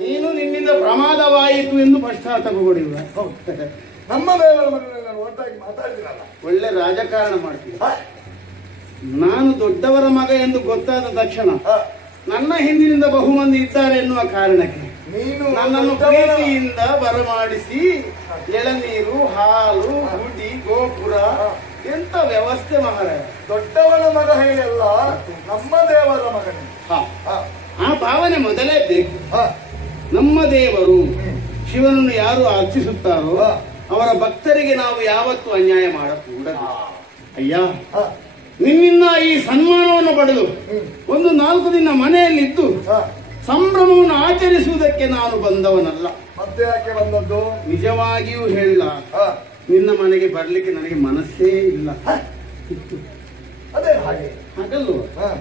ನೀನು ನಿನ್ನಿಂದ ಪ್ರಮಾದವಾಯಿತು ಎಂದು ಪಶ್ಚಾತ್ತಾಪಗೊಂಡಿಲ್ಲ ನಮ್ಮ ದೇವರ ಮನೆಯಲ್ಲಿ ನಾನು ಒಟ್ಟಾಗಿ ಮಾತಾಡಿದಿರಲ್ಲ? ಒಳ್ಳೆ ರಾಜಕಾರಣ ಮಾಡ್ತೀನಿ ನಾನು ದೊಡ್ಡವರ ಮಗ ಎಂದು ಗೊತ್ತಾದ ತಕ್ಷಣ ನನ್ನ ಹಿಂದಿನಿಂದ ಬಹುಮಂದಿ ಇದ್ದಾರೆ ಎನ್ನುವ ಕಾರಣಕ್ಕೆ ನೀನು ನನ್ನನ್ನು ಪ್ರೀತಿಯಿಂದ ಬರಮಾಡಿಸಿ ಎಳನೀರು ಹಾಲು ಗುಡಿ ಗೋಪುರ ವ್ಯವಸ್ಥೆ ಮಗನೇ. ದೊಡ್ಡವನ ಮಗ ಹೇಳಲ್ಲ ನಮ್ಮ ದೇವರ ಮಗನೇ. ಆ ಭಾವನೆ ಮೊದಲೇ ಬೇಕು. ಹ, ನಮ್ಮ ದೇವರು. ಶಿವನನ್ನು ಯಾರು ಅರ್ಚಿಸುತ್ತಾರೋ. ಅವರ ಭಕ್ತರಿಗೆ ನಾವು ಯಾವತ್ತು ಅನ್ಯಾಯ ಮಾಡಕೂಡದು. ಅಯ್ಯ. ನಿನ್ನಿಂದ ಈ ಸನ್ಮಾನವನ್ನು ಪಡೆದು ಒಂದು ನಾಲ್ಕು ದಿನ ಮನೆಯಲ್ಲಿದ್ದು. ಸಂಭ್ರಮವನ್ನು ಆಚರಿಸುವುದಕ್ಕೆ ನಾನು ಬಂದವನಲ್ಲ. ಮತ್ತೆ ಯಾಕೆ ಬಂದದ್ದು? ನಿಜವಾಗಿಯೂ ಹೇಳ ನಿನ್ನ ಮನೆಗೆ ಬರ್ಲಿಕ್ಕೆ ನನಗೆ ಮನಸ್ಸೇ ಇಲ್ಲ. ಅದೇ ಹಾಗೆ. ಹಾಗಲ್ವ?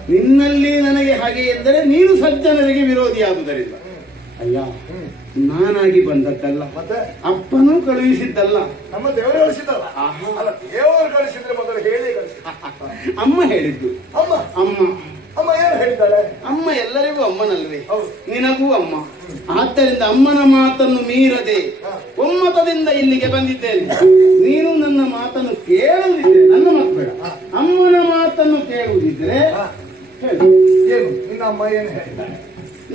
ನಿನ್ನಲ್ಲಿ ನನಗೆ ಹಾಗೆ ಎಂದರೆ ನೀನು ಸಜ್ಜನರಿಗೆ ವಿರೋಧಿಯಾಗುವುದರಿಂದ ಆಗುವುದರಿಂದ ಅಯ್ಯ. ನಾನಾಗಿ ಬಂದದ್ದಲ್ಲ. ಮತ್ತೆ? ಅಪ್ಪನೂ ಕಳುಹಿಸಿದ್ದಲ್ಲ. ನಮ್ಮ ದೇವರು ಕಳಿಸಿದ್ದಲ್ಲ ದೇವರು ಕಳಿಸಿದ್ರೆ ಮೊದಲು ಹೇಳಿ ಕಳಿಸಿದ ಅಮ್ಮ ಹೇಳಿದ್ದು. ಅಮ್ಮ. ಅಮ್ಮ. ಅಮ್ಮ ಏನು ಹೇಳ್ತಾಳೆ? ಅಮ್ಮ ಎಲ್ಲರಿಗೂ ಅಮ್ಮನಲ್ವೇ ಹೌದು. ನಿನಗೂ ಅಮ್ಮ. ಆದ್ದರಿಂದ ಅಮ್ಮನ ಮಾತನ್ನು ಮೀರದೆ. ಒಮ್ಮತದಿಂದ ಇಲ್ಲಿಗೆ ಬಂದಿದ್ದೇನೆ. ನೀನು ನನ್ನ ಮಾತನ್ನು ಕೇಳದಿದ್ರೆ ನನ್ನ ಮಾತು ಬೇಡ. ಅಮ್ಮನ ಮಾತನ್ನು ಕೇಳುವುದಿದ್ರೆ ಏನು? ನಿನ್ನ ಅಮ್ಮ ಏನು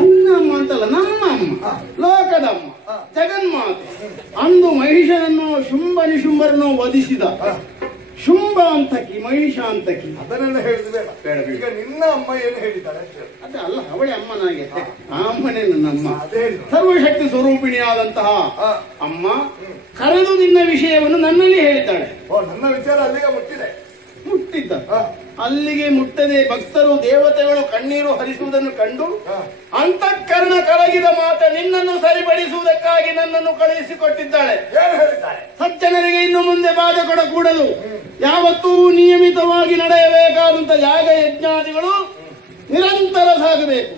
ನಿನ್ನ ಅಮ್ಮ ಅಂತಲ್ಲ ನಮ್ಮ ಅಮ್ಮ. ಲೋಕದ ಅಮ್ಮ. ಜಗನ್ಮಾತೆ. ಅಂದು ಮಹಿಷನನ್ನು ಶುಂಭ ನಿಶುಂಭರನ್ನು ವಧಿಸಿದ. ಶುಂಭ ಅಂತಕಿ ಮಹಿಷ ಅಂತಕಿ ಅದನ್ನೆಲ್ಲ ಹೇಳಿದ್ರೆ ಬೇಡ. ಈಗ ನಿನ್ನ ಅಮ್ಮ ಏನು ಹೇಳಿದ್ದಾಳೆ ಅದ ಅಲ್ಲ ಅವಳೆ ಅಮ್ಮನಾಗೆ. ಆ ಅಮ್ಮನೇ ನನ್ನ ಅಮ್ಮ. ಸರ್ವಶಕ್ತಿ ಸ್ವರೂಪಿಣಿಯಾದಂತಹ. ಅಮ್ಮ ಕರೆದು ನಿನ್ನ ವಿಷಯವನ್ನು ನನ್ನಲ್ಲಿ ಹೇಳಿದ್ದಾಳೆ. ಓ ನನ್ನ ವಿಚಾರ ಅಲ್ಲಿಗೆ ಮುಟ್ಟಿದೆ. ಮುಟ್ಟಿದ್ದ. ಹ, ಅಲ್ಲಿಗೆ ಮುಟ್ಟದೆ ಭಕ್ತರು ದೇವತೆಗಳು ಕಣ್ಣೀರು ಹರಿಸುವುದನ್ನು ಕಂಡು. ಅಂತಃಕರಣ ಕರಗಿದ ಮಾತ ನಿನ್ನನ್ನು ಸರಿಪಡಿಸುವುದಕ್ಕಾಗಿ ನನ್ನನ್ನು ಕಳುಹಿಸಿಕೊಟ್ಟಿದ್ದಾಳೆ. ಸಜ್ಜನರಿಗೆ ಇನ್ನು ಮುಂದೆ ಬಾಧೆ ಕೊಡಕೂಡದು. ಯಾವತ್ತೂ ನಿಯಮಿತವಾಗಿ ನಡೆಯಬೇಕಾದಂತ ಯಾಗ ಯಜ್ಞಾದಿಗಳು ನಿರಂತರ ಸಾಗಬೇಕು.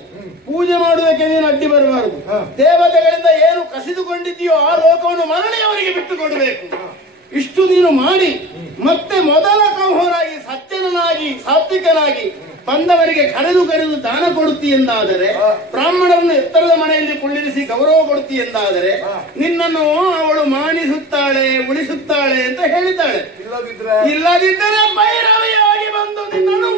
ಪೂಜೆ ಮಾಡುವುದಕ್ಕೆ ನೀನು ಅಡ್ಡಿ ಬರಬಾರದು. ದೇವತೆಗಳಿಂದ ಏನು ಕಸಿದುಕೊಂಡಿದ್ದೀಯೋ ಆ ಲೋಕವನ್ನು ಮರಳಿ ಅವರಿಗೆ ಬಿಟ್ಟುಕೊಡಬೇಕು. ಇಷ್ಟು ನೀನು ಮಾಡಿ ಮತ್ತೆ ಮೊದಲ ಕೌಹರಾಗಿ ಸಜ್ಜನನಾಗಿ ಸಾತ್ವಿಕನಾಗಿ ಬಂದವರಿಗೆ ಕರೆದು ಕರೆದು ದಾನ ಕೊಡುತ್ತಿ ಎಂದಾದರೆ ಬ್ರಾಹ್ಮಣರನ್ನು ಎತ್ತರದ ಮನೆಯಲ್ಲಿ ಕುಳ್ಳಿರಿಸಿ ಗೌರವ ಕೊಡುತ್ತಿ ಎಂದಾದರೆ. ನಿನ್ನನ್ನು ಅವಳು ಮಾನಿಸುತ್ತಾಳೆ ಉಳಿಸುತ್ತಾಳೆ ಅಂತ ಹೇಳಿದ್ದಾಳೆ. ಇಲ್ಲದಿದ್ದರೆ ಭೈರವಿಯಾಗಿ ಬಂದು ನಿನ್ನನ್ನು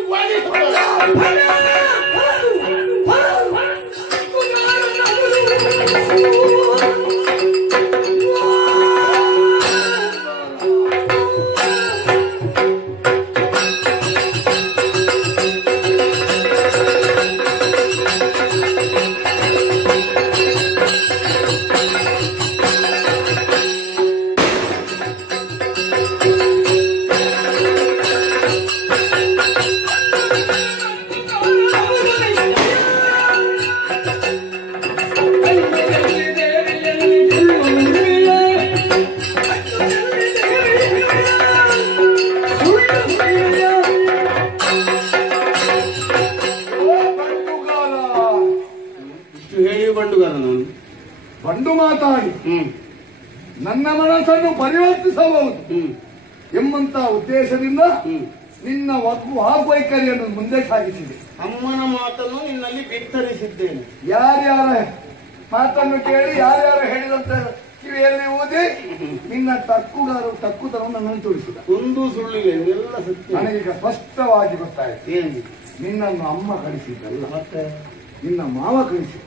ಹೇಳಿ ಬಂಡುಗಾರ ನಾನು ಬಂಡು ಮಾತಾಡಿ ನನ್ನ ಮನಸ್ಸನ್ನು ಪರಿವರ್ತಿಸಬಹುದು. ಎಂಬಂತ ಉದ್ದೇಶದಿಂದ ನಿನ್ನ ವಾಗ್ವೈಖರಿಯನ್ನು ಮುಂದೆ ಸಾಗಿಸಿದೆ. ಅಮ್ಮನ ಮಾತನ್ನು ನಿನ್ನಲ್ಲಿ ಬಿತ್ತರಿಸಿದ್ದೇನೆ. ಯಾರ್ಯಾರ ಮಾತನ್ನು ಕೇಳಿ ಯಾರ್ಯಾರು ಹೇಳಿದಂತ ಕಿವಿಯಲ್ಲಿ ಓದಿ ನಿನ್ನ ತಕ್ಕುಗಾರು ತಕ್ಕುತನ ನನ್ನನ್ನು ತೋರಿಸಿದ. ಒಂದು ಸುಳ್ಳಿಗೆ ಎಲ್ಲ ಸತ್ಯ. ನನಗೀಗ ಸ್ಪಷ್ಟವಾಗಿ ಗೊತ್ತಾಯ್ತು. ನಿನ್ನನ್ನು ಅಮ್ಮ ಕಳಿಸಿದ್ದಲ್ಲ. ಮತ್ತೆ? ನಿನ್ನ ಮಾವ ಕಳಿಸಿ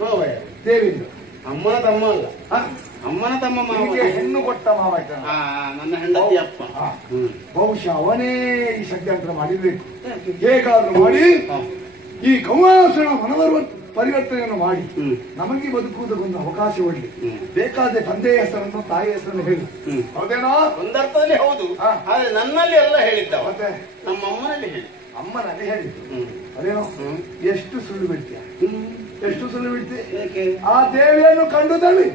ನೋವಯ್ಯ. ದೇವಿಂದ್ರ ಅಮ್ಮನ ತಮ್ಮ ಅಲ್ಲ ಅಮ್ಮನ ತಮ್ಮ ಮಾವ. ಹೆಣ್ಣು ಕೊಟ್ಟ ಮಾವ ಆಯ್ತಾನ ಆ, ನನ್ನ ಹೆಂಡತಿ ಅಪ್ಪ. ಹ್ಮ್. ಬಹುಶಃ ಅವನೇ ಈ ಷಡ್ಯಂತ್ರ ಮಾಡಿರ್ಬೇಕು ಹೇಗಾದ್ರೂ ಮಾಡಿ ಹಾ. ಈ ಕೌಮಾಸನ ಮನವರ್ವ ಪರಿವರ್ತನೆಯನ್ನು ಮಾಡಿ. ಹ್ಮ್. ನಮಗೆ ಬದುಕುವುದಕ್ಕೊಂದು ಅವಕಾಶ ಒಡ್ಲಿ ಹ್ಮ್. ಬೇಕಾದ್ರೆ ತಂದೆಯ ಹೆಸರನ್ನು ತಾಯಿಯ ಹೆಸರನ್ನು ಹೇಳಿ. ಹ್ಮ್. ಹೌದೇನೋ? ಒಂದರ್ಥದಲ್ಲಿ ಹೌದು. ಹಾ. ಆದ್ರೆ ನನ್ನಲ್ಲಿ ಎಲ್ಲ ಹೇಳಿದ್ದವ. ಮತ್ತೆ? ನಮ್ಮ ಅಮ್ಮನಲ್ಲಿ ಹೇಳಿ ಅಮ್ಮನಲ್ಲಿ ಹೇಳಿದ್ದು. ಹ್ಮ್. ಅದೇನೋ? ಹ್ಮ್. ಎಷ್ಟು ಸುಳ್ಳು ಬಿಡ್ತೀಯ ಹ್ಮ್. ಎಷ್ಟು ಸಲ ಬಿಡ್ತಿ? ಆ ದೇವಿಯನ್ನು ಕಂಡು ತಳಿ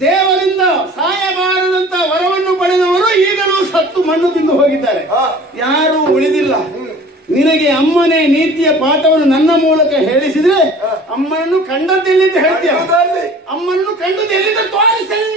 ದೇವರಿಂದ ಸಾಯಬಾರದಂತ ವರವನ್ನು ಪಡೆದವರು ಈಗಲೂ ಸತ್ತು ಮಣ್ಣು ತಿಂದು ಹೋಗಿದ್ದಾರೆ. ಯಾರು ಉಳಿದಿಲ್ಲ. ನಿನಗೆ ಅಮ್ಮನೇ ನೀತಿಯ ಪಾಠವನ್ನು ನನ್ನ ಮೂಲಕ ಹೇಳಿಸಿದ್ರೆ ಅಮ್ಮನನ್ನು ಕಂಡದ್ದೆಲ್ಲಿ ಅಂತ ಹೇಳ್ತೀಯ? ಅಮ್ಮನನ್ನು ಕಂಡದ್ದು ಎಲ್ಲಿಂದ ತೋರಿಸ್ತೇನೆ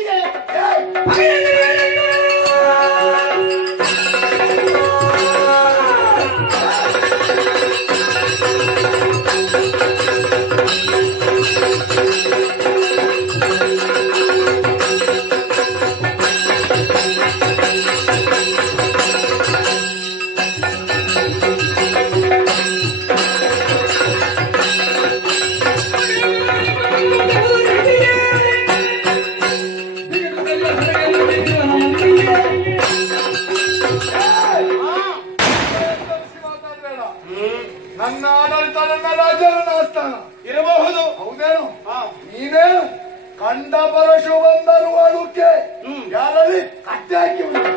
ಕಂಡ ಪರಶು ಬಂದರು ಅಳುಕೆ ಯಾರಲ್ಲಿ ಕಟ್ಟೆ ಹಾಕಿ ಬಿಡು.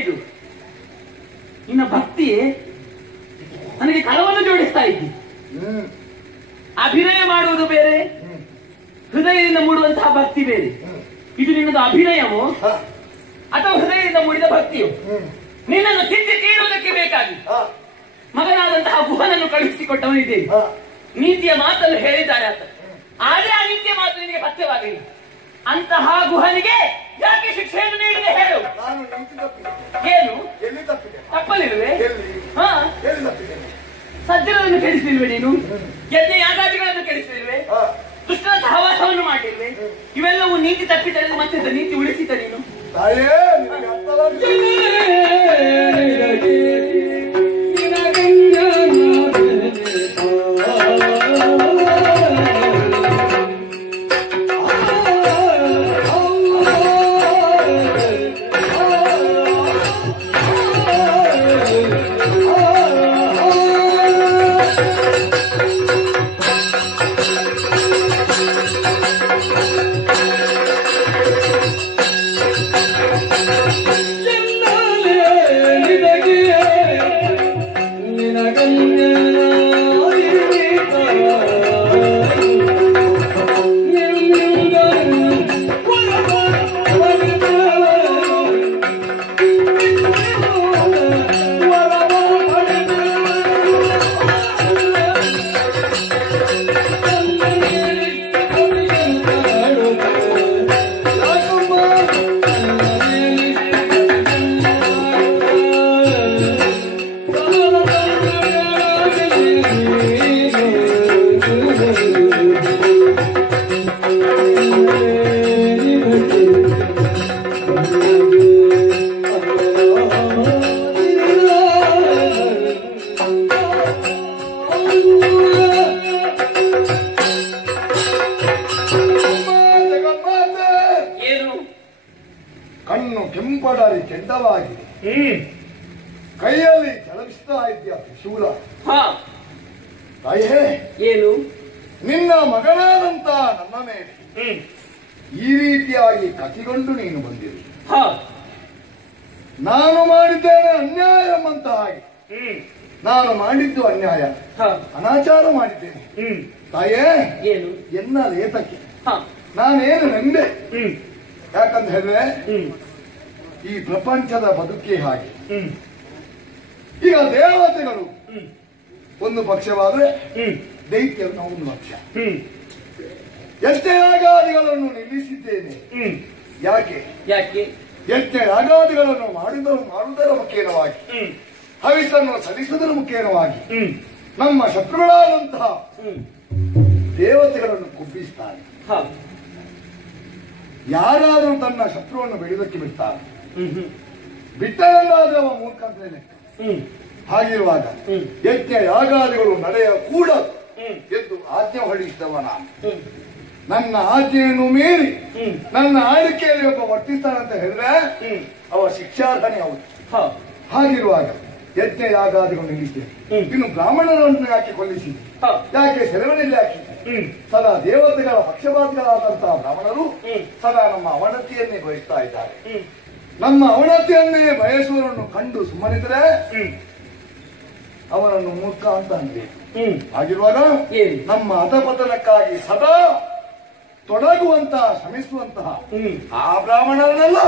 ಏನಿದು ನಿನ್ನ ಭಕ್ತಿ ನನಗೆ ಕಲವನ್ನು ಜೋಡಿಸ್ತಾ ಇದ್ದಿ. ಅಭಿನಯ ಮಾಡುವುದು ಬೇರೆ ಹೃದಯದಿಂದ ಮೂಡುವಂತಹ ಭಕ್ತಿ ಬೇರೆ. ಇದು ನಿನ್ನದು ಅಭಿನಯವೋ? ಅಥವಾ ಹೃದಯದಿಂದ ಮೂಡಿದ ಭಕ್ತಿಯೋ? ನಿನ್ನನ್ನು ತಿದ್ದಿ ತೀರುವುದಕ್ಕೆ ಬೇಕಾಗಿ. ಮಗನಾದಂತಹ ಗುಹನನ್ನು ಕಳುಹಿಸಿಕೊಟ್ಟವನಿದೆ. ನೀತಿಯ ಮಾತನ್ನು ಹೇಳಿದ್ದಾರೆ ಅಂತ ಆದ್ರೆ ಆ ನೀತಿಯ ಮಾತು ನಿನಗೆ ಸತ್ಯವಾಗಲಿಲ್ಲ ಅಂತಹ ಗುಹನಿಗೆ ಯಾಕೆ ಶಿಕ್ಷೆಯನ್ನು ನೀಡಿದೆ ಹೇಳು? ಕೆಡಿಸಲಿಲ್ವೆ ನೀನು? ಯಜ್ಞ ಯಾಗಾದಿಗಳನ್ನು ಬಂದಿರಿ ಹಾ. ನಾನು ಮಾಡಿದ್ದೇನೆ ಅನ್ಯಾಯ ಎಂಬಂತ ಹಾಗೆ. ನಾನು ಮಾಡಿದ್ದು ಅನ್ಯಾಯ. ಹಾ. ಅನಾಚಾರ ಮಾಡಿದ್ದೇನೆ. ತಾಯೇ ಏನು? ಎನ್ನ ಲೇತಕ್ಕೆ ಹಾ. ನಾನೇನು ನಂಬೆ ಹ್ಮ್. ಯಾಕಂತ ಹೇಳಿದ್ರೆ ಈ ಪ್ರಪಂಚದ ಬದುಕೇ ಹಾಗೆ. ಈಗ ದೇವತೆಗಳು ಒಂದು ಪಕ್ಷವಾದ್ರೆ ದೈತ್ಯರು ಒಂದು ಪಕ್ಷ. ಎಷ್ಟೇ ಆಗಾದಿಗಳನ್ನು ನಿಲ್ಲಿಸಿದ್ದೇನೆ ಯಾಕೆ? ಯಾಕೆ? ಯಜ್ಞ ಯಾಗಾದಿಗಳನ್ನು ಮಾಡಿದ ಮಾಡುವುದರ ಮುಖೇನವಾಗಿ ಹವಿಸನ್ನು ಸಲ್ಲಿಸುವುದರ ಮುಖೇನವಾಗಿ ನಮ್ಮ ಶತ್ರುಗಳಾದಂತಹ ದೇವತೆಗಳನ್ನು ಕುಬ್ಬಿಸುತ್ತಾರೆ ಯಾರಾದರೂ ತನ್ನ ಶತ್ರುವನ್ನು ಬೆಳೆದಕ್ಕೆ ಬಿಡ್ತಾನೆ ಬಿಟ್ಟರಲ್ಲಾದ್ರೆ ಅವ ಮೂರ್ಖ. ಹಾಗಿರುವಾಗ. ಯಜ್ಞ ಯಾಗಾದಿಗಳು ನಡೆಯ ಕೂಡ. ಎಂದು ಆಜ್ಞೆ ಹೊರಡಿಸಿದವ ನಾನು. ನನ್ನ ಆಜ್ಞೆಯನ್ನು ಮೀರಿ. ನನ್ನ ಆಳ್ಕೆಯಲ್ಲಿ ಒಬ್ಬ ವರ್ತಿಸ್ತಾನಂತ ಹೇಳಿದ್ರೆ. ಅವ ಶಿಕ್ಷಾರ್ಹನೆ ಹೌದು ಹಾ. ಹಾಗಿರುವಾಗ ಯಜ್ಞ ಯಾಗಾದಿಗಳು ನಿಲ್ಲಿಸಿದೆ. ಇನ್ನು ಬ್ರಾಹ್ಮಣರನ್ನು ಯಾಕೆ ಕೊಲ್ಲಿಸಿ? ಯಾಕೆ ಸೆರೆಮನೆಯಲ್ಲಿ ಹಾಕಿ? ಹ್ಮ್. ಸದಾ ದೇವತೆಗಳ ಪಕ್ಷಪಾತಿಗಳಾದಂತಹ ಬ್ರಾಹ್ಮಣರು ಸದಾ ನಮ್ಮ ಅವನತಿಯನ್ನೇ ಬಯಸ್ತಾ ಇದ್ದಾರೆ. ನಮ್ಮ ಅವನತಿಯನ್ನೇ ಬಯಸುವವರನ್ನು ಕಂಡು ಸುಮ್ಮನಿದ್ರೆ ಹ್ಮ್. ಅವನನ್ನು ಮೂರ್ಖ ಅಂತ ಅಂದ್ರೆ. ಹಾಗಿರುವಾಗ? ನಮ್ಮ ಅಧಪತನಕ್ಕಾಗಿ ಸದಾ ತೊಡಗುವಂತಹ ಶ್ರಮಿಸುವಂತಹ ಆ ಬ್ರಾಹ್ಮಣರನ್ನೆಲ್ಲ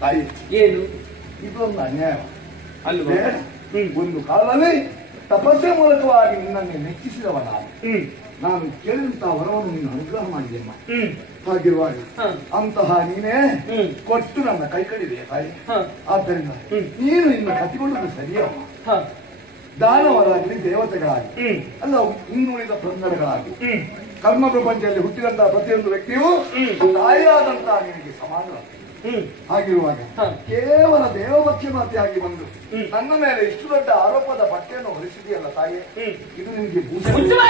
ತಾಯಿ ಏನು? ಇದೊಂದು ಅನ್ಯಾಯ. ಅಲ್ಲಿ ಒಂದು ಕಾಲದಲ್ಲಿ ತಪಸ್ಸೆ ಮೂಲಕವಾಗಿ ನಿನ್ನನ್ನು ಮೆಚ್ಚಿಸಿದವ ನಾನು ನಾನು ಕೇಳಿದಂತಹ ವರವನ್ನು ನೀನು ಅನುಗ್ರಹ ಮಾಡಿದೆಮ್ಮ ಹಾಗಿರುವಾಗ. ಅಂತಹ ನೀನೇ. ಕೊಟ್ಟು ನನ್ನ ಕೈ ಕಡಿದೆ ತಾಯಿ. ಆದ್ದರಿಂದ. ನೀನು ನಿನ್ನ ಕತಿಗೊಳ್ಳುವುದು ಸರಿಯಮ್ಮ. ಹ. ದಾನವರಾಗಲಿ ದೇವತೆಗಳಾಗಲಿ ಅಲ್ಲ ಇನ್ನುಳಿದ ಬಂಧನಗಳಾಗಲಿ ಹ್ಮ್. ಕರ್ಮ ಪ್ರಪಂಚದಲ್ಲಿ ಹುಟ್ಟಿದಂತಹ ಪ್ರತಿಯೊಂದು ವ್ಯಕ್ತಿಯು. ತಾಯಿಯಾದಂತಹ ನಿನಗೆ ಸಮಾನ ಆಗಿರುವಾಗ ಕೇವಲ ಆಗಿ ಬಂದು. ನನ್ನ ಮೇಲೆ ಇಷ್ಟು ದೊಡ್ಡ ಆರೋಪದ ಬಟ್ಟೆಯನ್ನು ಹೊರಿಸಿದೆಯಲ್ಲ ತಾಯಿ. ಇದು ನಿಮಗೆ ಭೂಷಣ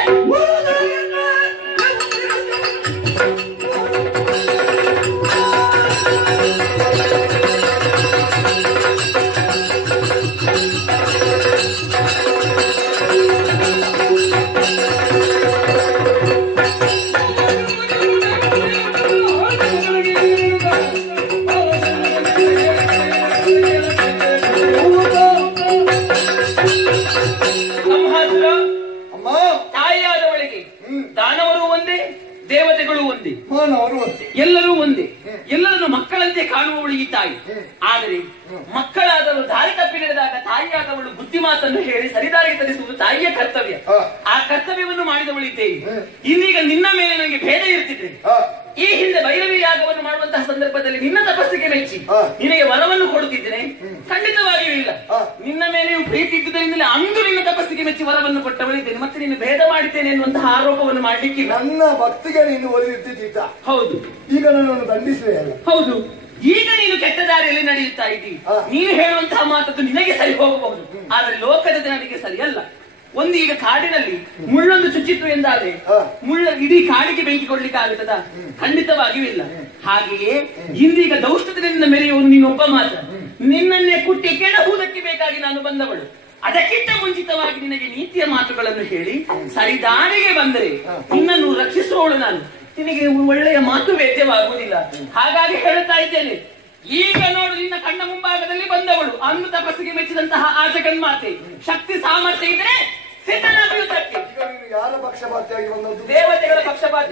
ಈ ಹಿಂದೆ ಭೈರವಿ ಯಾಗವನ್ನು ಮಾಡುವಂತಹ ಸಂದರ್ಭದಲ್ಲಿ ನಿನ್ನ ತಪಸ್ಸಿಗೆ ಮೆಚ್ಚಿ. ನಿನಗೆ ವರವನ್ನು ಕೊಡುತ್ತಿದ್ದೇನೆ. ಖಂಡಿತವಾಗಿಯೂ ಇಲ್ಲ. ನಿನ್ನ ಮೇಲೆ ಪ್ರೀತಿ ಇದ್ದುದರಿಂದಲೇ ಅಂದು ನಿನ್ನ ತಪಸ್ಸಿಗೆ ಮೆಚ್ಚಿ ವರವನ್ನು ಕೊಟ್ಟವಳಿದ್ದೇನೆ. ಮತ್ತೆ ನೀನು ಭೇದ ಮಾಡಿದ್ದೇನೆ ಎನ್ನುವಂತಹ ಆರೋಪವನ್ನು ಮಾಡಲಿಕ್ಕೆ ನನ್ನ ಭಕ್ತಿಗೆ ನೀನು ಒಲಿದಿದ್ದೀತ ಹೌದು. ಈಗ ನನ್ನನ್ನು ದಂಡಿಸುವೆ ಅಲ್ಲ. ಹೌದು. ಈಗ ನೀನು ಕೆಟ್ಟ ದಾರಿಯಲ್ಲಿ ನಡೆಯುತ್ತಾ ಇದ್ದೀವಿ ನೀನು ಹೇಳುವಂತಹ ಮಾತದ್ದು ನಿನಗೆ ಸರಿ ಹೋಗಬಹುದು. ಆದರೆ ಲೋಕದ ಜನರಿಗೆ ಸರಿಯಲ್ಲ. ಒಂದು ಈಗ ಕಾಡಿನಲ್ಲಿ ಮುಳ್ಳೊಂದು ಚುಚ್ಚಿತ್ತು ಎಂದಾದ್ರೆ. ಮುಳ್ಳ ಇಡೀ ಕಾಡಿಗೆ ಬೆಂಕಿ ಕೊಡ್ಲಿಕ್ಕೆ ಆಗುತ್ತದ? ಖಂಡಿತವಾಗಿಯೂ ಇಲ್ಲ. ಹಾಗೆಯೇ ಇಂದೀಗ ದೌಷ್ಟದಿಂದ ಮೆರೆಯುವನು ನೀನೊಬ್ಬ ಮಾತ್ರ. ನಿನ್ನನ್ನೇ ಕುಟ್ಟಿ ಕೆಡಹುವುದಕ್ಕೆ ಬೇಕಾಗಿ ನಾನು ಬಂದವಳು. ಅದಕ್ಕಿಂತ ಮುಂಚಿತವಾಗಿ ನಿನಗೆ ನೀತಿಯ ಮಾತುಗಳನ್ನು ಹೇಳಿ ಸರಿದಾರಿಗೆ ಬಂದರೆ ನಿನ್ನನ್ನು ರಕ್ಷಿಸುವವಳು ನಾನು. ನಿನಗೆ ಒಳ್ಳೆಯ ಮಾತು ವೇದ್ಯವಾಗುವುದಿಲ್ಲ. ಹಾಗಾಗಿ ಹೇಳುತ್ತಾ ಇದ್ದೇನೆ. ಈಗ ನೋಡು ನಿನ್ನ ಕಣ್ಣ ಮುಂಭಾಗದಲ್ಲಿ ಬಂದವಳು. ಅನ್ನು ತಪಸ್ಸಿಗೆ ಮೆಚ್ಚಿದಂತಹ ಆ ಜಗನ್ಮಾತೆ ಶಕ್ತಿ ಸಾಮರ್ಥ್ಯ ಇದ್ರೆ ಸಿದ್ಧನಾಗುವ ತಕ್ಕೆ ಈಗ ನೀನು ಯಾರ ಪಕ್ಷಪಾತಿಯಾಗಿ ಬಂದದ್ದು? ದೇವತೆಗಳ ಪಕ್ಷಪಾತ